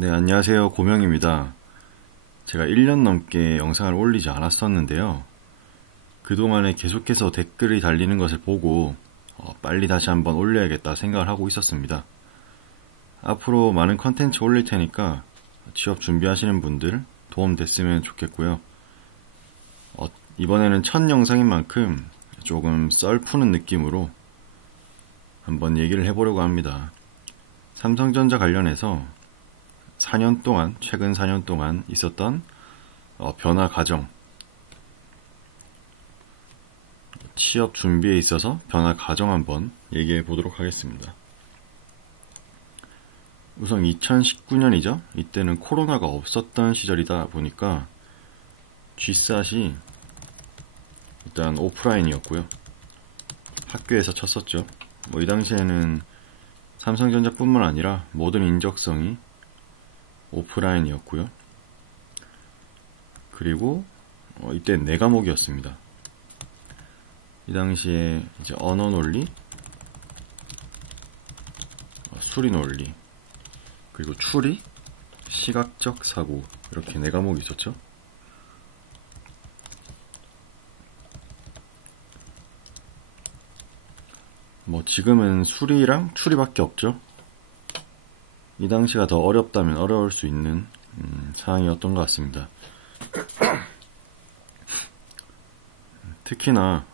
네, 안녕하세요. 고명입니다. 제가 1년 넘게 영상을 올리지 않았었는데요. 그동안에 계속해서 댓글이 달리는 것을 보고 빨리 다시 한번 올려야겠다 생각을 하고 있었습니다. 앞으로 많은 컨텐츠 올릴 테니까 취업 준비하시는 분들 도움 됐으면 좋겠고요. 이번에는 첫 영상인 만큼 조금 썰 푸는 느낌으로 한번 얘기를 해보려고 합니다. 삼성전자 관련해서 최근 4년 동안 있었던 변화 과정, 취업 준비에 있어서 변화 과정 한번 얘기해 보도록 하겠습니다. 우선 2019년이죠. 이때는 코로나가 없었던 시절이다 보니까 G샷이 일단 오프라인이었고요. 학교에서 쳤었죠. 이 당시에는 삼성전자뿐만 아니라 모든 인적성이 오프라인이었고요. 그리고 이때 네 과목이었습니다. 이 당시에 이제 언어 논리, 수리 논리, 그리고 추리, 시각적 사고 이렇게 네 과목이 있었죠. 지금은 수리랑 추리밖에 없죠. 이 당시가 더 어렵다면 어려울 수 있는 상황이었던 것 같습니다. 특히나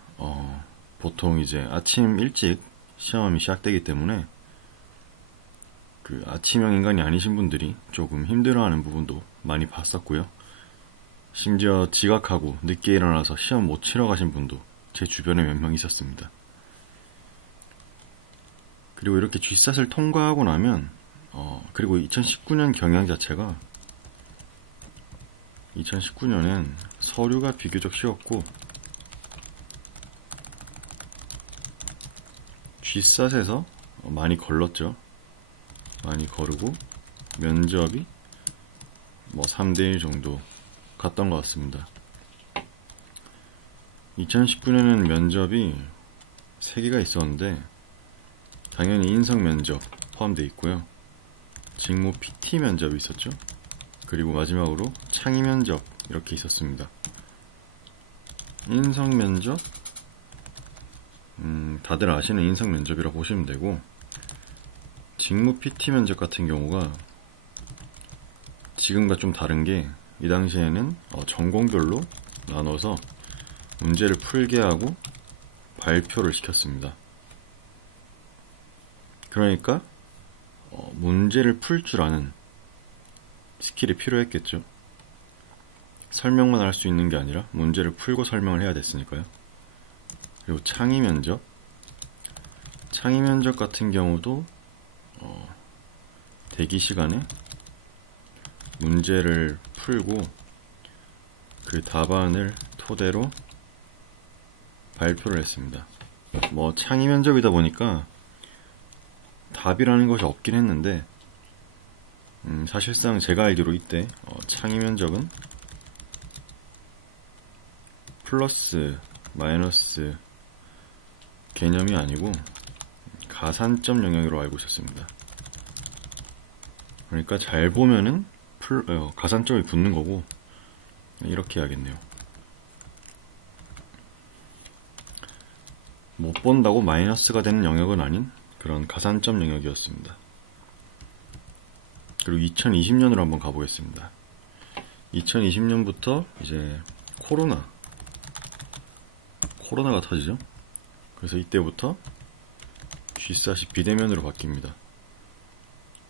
보통 이제 아침 일찍 시험이 시작되기 때문에 그 아침형 인간이 아니신 분들이 조금 힘들어하는 부분도 많이 봤었고요. 심지어 지각하고 늦게 일어나서 시험 못 치러 가신 분도 제 주변에 몇 명 있었습니다. 그리고 이렇게 G샷을 통과하고 나면 그리고 2019년 경영 자체가 2019년엔 서류가 비교적 쉬웠고 G샷에서 많이 걸렀죠. 많이 거르고 면접이 3대1 정도 갔던 것 같습니다. 2019년에는 면접이 3개가 있었는데 당연히 인성 면접 포함되어 있고요. 직무 PT 면접이 있었죠. 그리고 마지막으로 창의 면접 이렇게 있었습니다. 인성 면접, 다들 아시는 인성 면접이라고 보시면 되고, 직무 PT 면접 같은 경우가 지금과 좀 다른 게 이 당시에는 전공별로 나눠서 문제를 풀게 하고 발표를 시켰습니다. 그러니까 문제를 풀 줄 아는 스킬이 필요했겠죠. 설명만 할 수 있는 게 아니라 문제를 풀고 설명을 해야 됐으니까요. 그리고 창의 면접 같은 경우도 대기 시간에 문제를 풀고 그 답안을 토대로 발표를 했습니다. 창의 면접이다 보니까 답이라는 것이 없긴 했는데 사실상 제가 알기로 이때 창의 면접은 플러스 마이너스 개념이 아니고 가산점 영역으로 알고 있었습니다. 그러니까 잘 보면은 가산점이 붙는 거고 이렇게 해야겠네요. 못 본다고 마이너스가 되는 영역은 아닌 그런 가산점 영역이었습니다. 그리고 2020년으로 한번 가보겠습니다. 2020년부터 이제 코로나가 터지죠. 그래서 이때부터 G샷이 비대면으로 바뀝니다.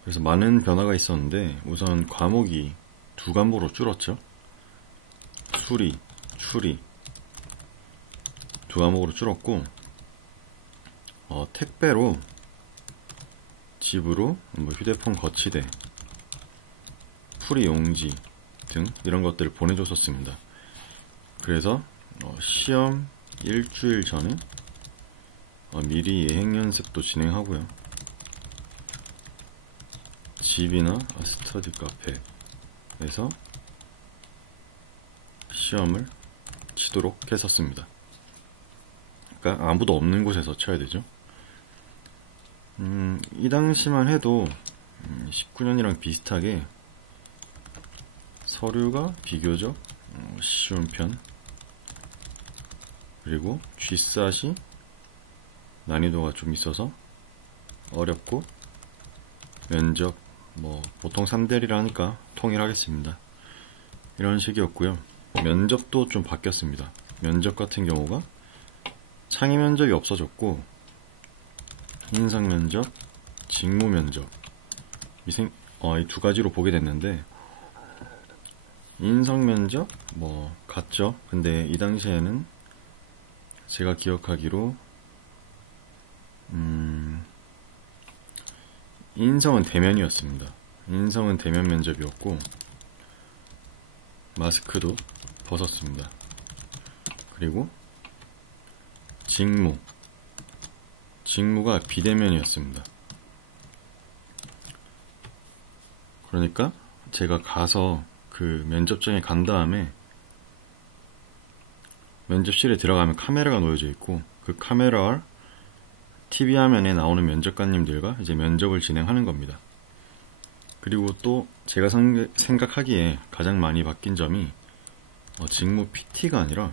그래서 많은 변화가 있었는데 우선 과목이 2과목으로 줄었죠. 수리, 추리 2과목으로 줄었고 택배로 집으로 휴대폰 거치대, 풀이 용지 등 이런 것들을 보내줬었습니다. 그래서 시험 일주일 전에 미리 예행 연습도 진행하고요. 집이나 스터디 카페에서 시험을 치도록 했었습니다. 그러니까 아무도 없는 곳에서 쳐야 되죠. 이 당시만 해도 19년이랑 비슷하게 서류가 비교적 쉬운 편. 그리고 G샷이 난이도가 좀 있어서 어렵고, 면접 보통 3대1이라 하니까 통일하겠습니다. 이런 식이었고요. 면접도 좀 바뀌었습니다. 면접 같은 경우가 창의 면접이 없어졌고, 인상 면접, 직무 면접, 이 두 가지로 보게 됐는데, 인성 면접 같죠. 근데 이 당시에는 제가 기억하기로 인성은 대면이었습니다. 인성은 대면 면접이었고, 마스크도 벗었습니다. 그리고 직무가 비대면이었습니다. 그러니까 제가 가서 그 면접장에 간 다음에 면접실에 들어가면 카메라가 놓여져 있고, 그 카메라와 TV 화면에 나오는 면접관님들과 이제 면접을 진행하는 겁니다. 그리고 또 제가 생각하기에 가장 많이 바뀐 점이 직무 PT가 아니라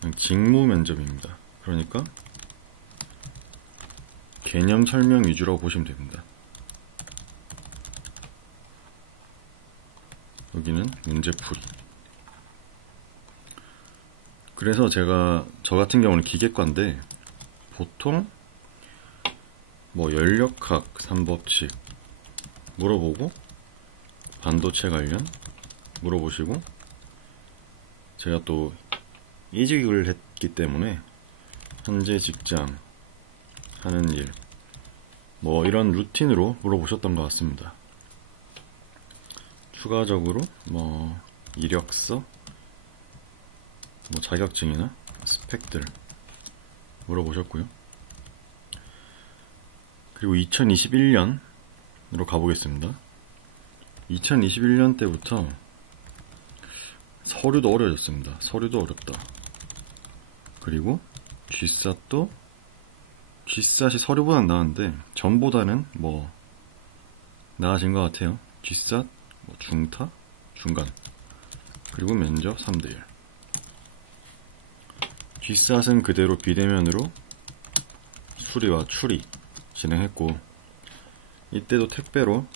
그냥 직무 면접입니다. 그러니까 개념 설명 위주라고 보시면 됩니다. 여기는 문제풀이. 그래서 저 같은 경우는 기계과인데, 보통 연력학 3법칙 물어보고, 반도체 관련 물어보시고, 제가 또 이직을 했기 때문에 현재 직장 하는 일 이런 루틴으로 물어보셨던 것 같습니다. 추가적으로 이력서, 자격증이나 스펙들 물어보셨고요. 그리고 2021년으로 가보겠습니다. 2021년 때부터 서류도 어려워졌습니다. 서류도 어렵다. 그리고 G샷이 서류보다는 나은데 전보다는 나아진 것 같아요. G샷 중타, 중간, 그리고 면접 3대1. G샷은 그대로 비대면으로 수리와 추리 진행했고, 이때도 택배로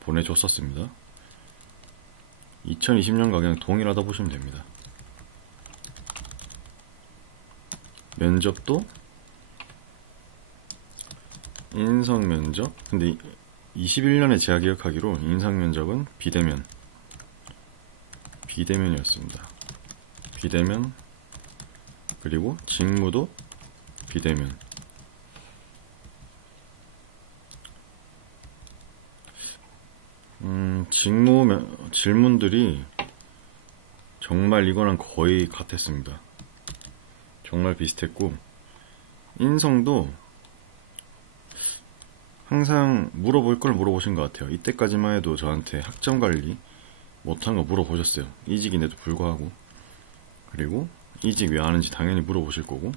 보내줬었습니다. 2020년과 그냥 동일하다 보시면 됩니다. 면접도 인성 면접, 근데 21년에 제가 기억하기로 인상 면접은 비대면이었습니다. 비대면, 그리고 직무도 비대면. 질문들이 정말 이거랑 거의 같았습니다. 정말 비슷했고, 인성도 항상 물어볼 걸 물어보신 것 같아요. 이때까지만 해도 저한테 학점 관리 못한 거 물어보셨어요. 이직인데도 불구하고. 그리고 이직 왜 하는지 당연히 물어보실 거고,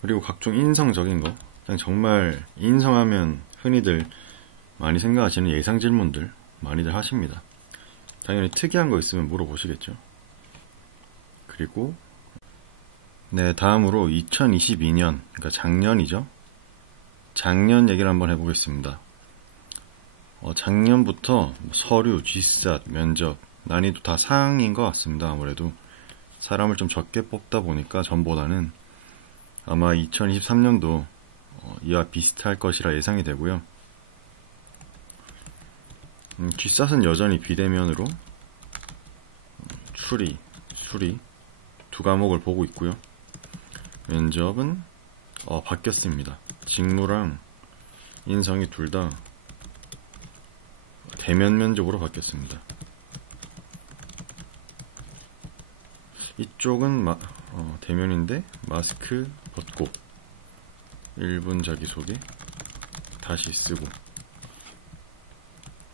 그리고 각종 인성적인 거, 그냥 정말 인성하면 흔히들 많이 생각하시는 예상 질문들 많이들 하십니다. 당연히 특이한 거 있으면 물어보시겠죠. 그리고 다음으로 2022년, 그러니까 작년이죠. 작년 얘기를 한번 해보겠습니다. 작년부터 서류, G샷, 면접 난이도 다 상인 것 같습니다. 아무래도 사람을 좀 적게 뽑다 보니까 전보다는 아마 2023년도 이와 비슷할 것이라 예상이 되고요. G샷은 여전히 비대면으로 추리, 수리 두 과목을 보고 있고요. 면접은 바뀌었습니다. 직무랑 인성이 둘 다 대면 면접으로 바뀌었습니다. 이쪽은 대면인데 마스크 벗고 1분 자기소개 다시 쓰고,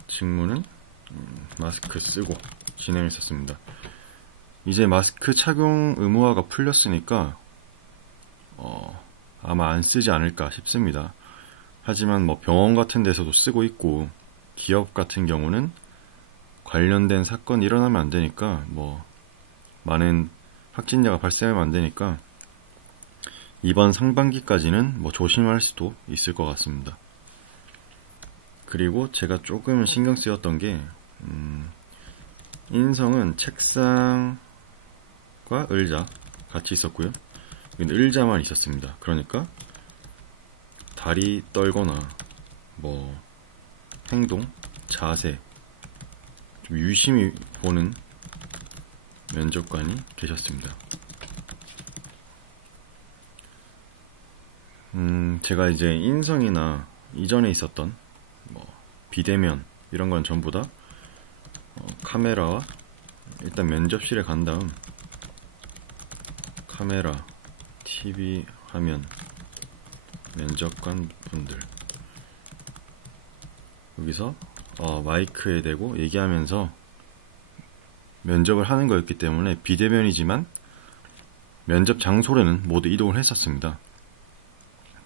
직무는 마스크 쓰고 진행했었습니다. 이제 마스크 착용 의무화가 풀렸으니까 아마 안 쓰지 않을까 싶습니다. 하지만 뭐 병원 같은 데서도 쓰고 있고, 기업 같은 경우는 관련된 사건이 일어나면 안 되니까, 뭐 많은 확진자가 발생하면 안 되니까 이번 상반기까지는 뭐 조심할 수도 있을 것 같습니다. 그리고 제가 조금 신경 쓰였던 게 인성은 책상과 의자 같이 있었고요. 의자만 있었습니다. 그러니까 다리 떨거나 뭐 행동, 자세 좀 유심히 보는 면접관이 계셨습니다. 제가 이제 인성이나 이전에 있었던 뭐 비대면 이런 건 전부 다 카메라와 일단 면접실에 간 다음 카메라, TV 화면, 면접관 분들 여기서 마이크에 대고 얘기하면서 면접을 하는 거였기 때문에 비대면이지만 면접 장소로는 모두 이동을 했었습니다.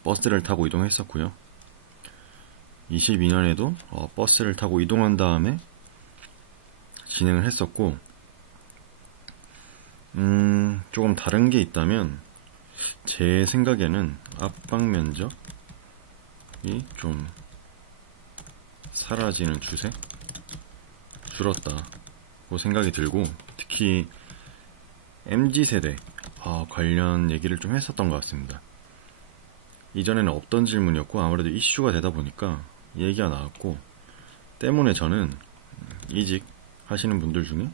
버스를 타고 이동했었고요. 22년에도 버스를 타고 이동한 다음에 진행을 했었고, 조금 다른 게 있다면 제 생각에는 압박 면접이 좀 사라지는 추세? 줄었다고 생각이 들고, 특히 MZ세대 관련 얘기를 좀 했었던 것 같습니다. 이전에는 없던 질문이었고 아무래도 이슈가 되다 보니까 얘기가 나왔고, 때문에 저는 이직 하시는 분들 중에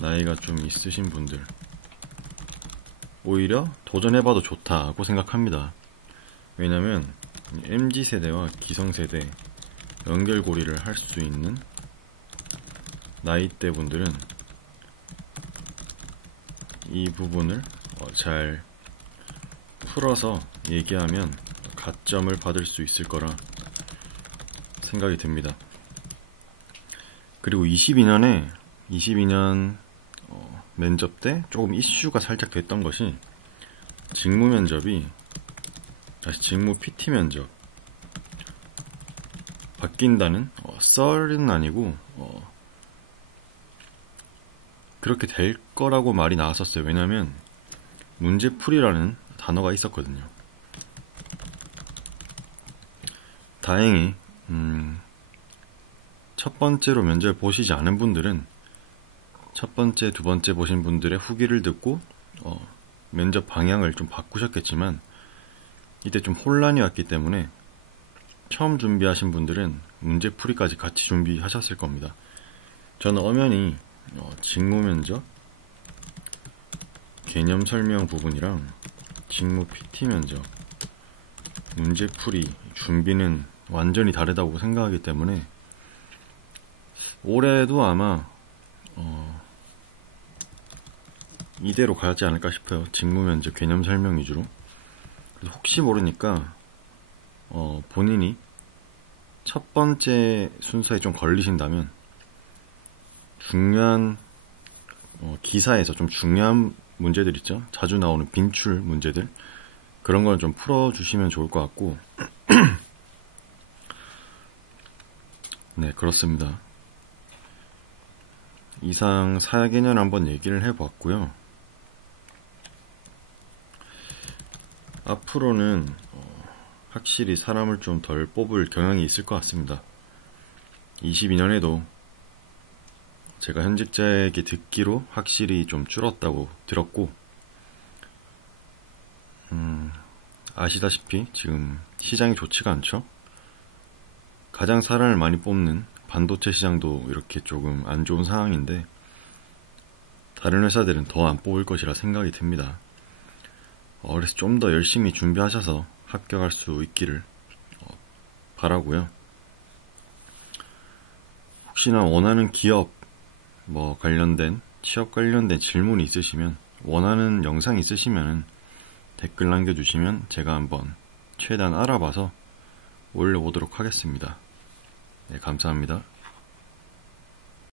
나이가 좀 있으신 분들 오히려 도전해봐도 좋다고 생각합니다. 왜냐면 MZ세대와 기성세대 연결고리를 할 수 있는 나이대 분들은 이 부분을 잘 풀어서 얘기하면 가점을 받을 수 있을 거라 생각이 듭니다. 그리고 22년 면접 때 조금 이슈가 살짝 됐던 것이 직무 면접이 다시 직무 PT 면접 바뀐다는 썰은 아니고 그렇게 될 거라고 말이 나왔었어요. 왜냐면 문제풀이라는 단어가 있었거든요. 다행히 첫 번째로 면접을 보시지 않은 분들은 첫 번째, 두 번째 보신 분들의 후기를 듣고 면접 방향을 좀 바꾸셨겠지만 이때 좀 혼란이 왔기 때문에 처음 준비하신 분들은 문제풀이까지 같이 준비하셨을 겁니다. 저는 엄연히 직무 면접 개념 설명 부분이랑 직무 PT 면접 문제풀이 준비는 완전히 다르다고 생각하기 때문에 올해도 아마 이대로 가지 않을까 싶어요. 직무 면접 개념 설명 위주로. 그래서 혹시 모르니까 본인이 첫 번째 순서에 좀 걸리신다면 중요한 기사에서 좀 중요한 문제들 있죠. 자주 나오는 빈출 문제들 그런 걸 좀 풀어주시면 좋을 것 같고 네, 그렇습니다. 이상 사회개념 한번 얘기를 해봤고요. 앞으로는 확실히 사람을 좀 덜 뽑을 경향이 있을 것 같습니다. 22년에도 제가 현직자에게 듣기로 확실히 좀 줄었다고 들었고 아시다시피 지금 시장이 좋지가 않죠. 가장 사람을 많이 뽑는 반도체 시장도 이렇게 조금 안 좋은 상황인데 다른 회사들은 더 안 뽑을 것이라 생각이 듭니다. 그래서 좀 더 열심히 준비하셔서 합격할 수 있기를 바라고요. 혹시나 원하는 기업 관련된 취업 관련된 질문이 있으시면 원하는 영상 있으시면 댓글 남겨주시면 제가 한번 최대한 알아봐서 올려보도록 하겠습니다. 네, 감사합니다.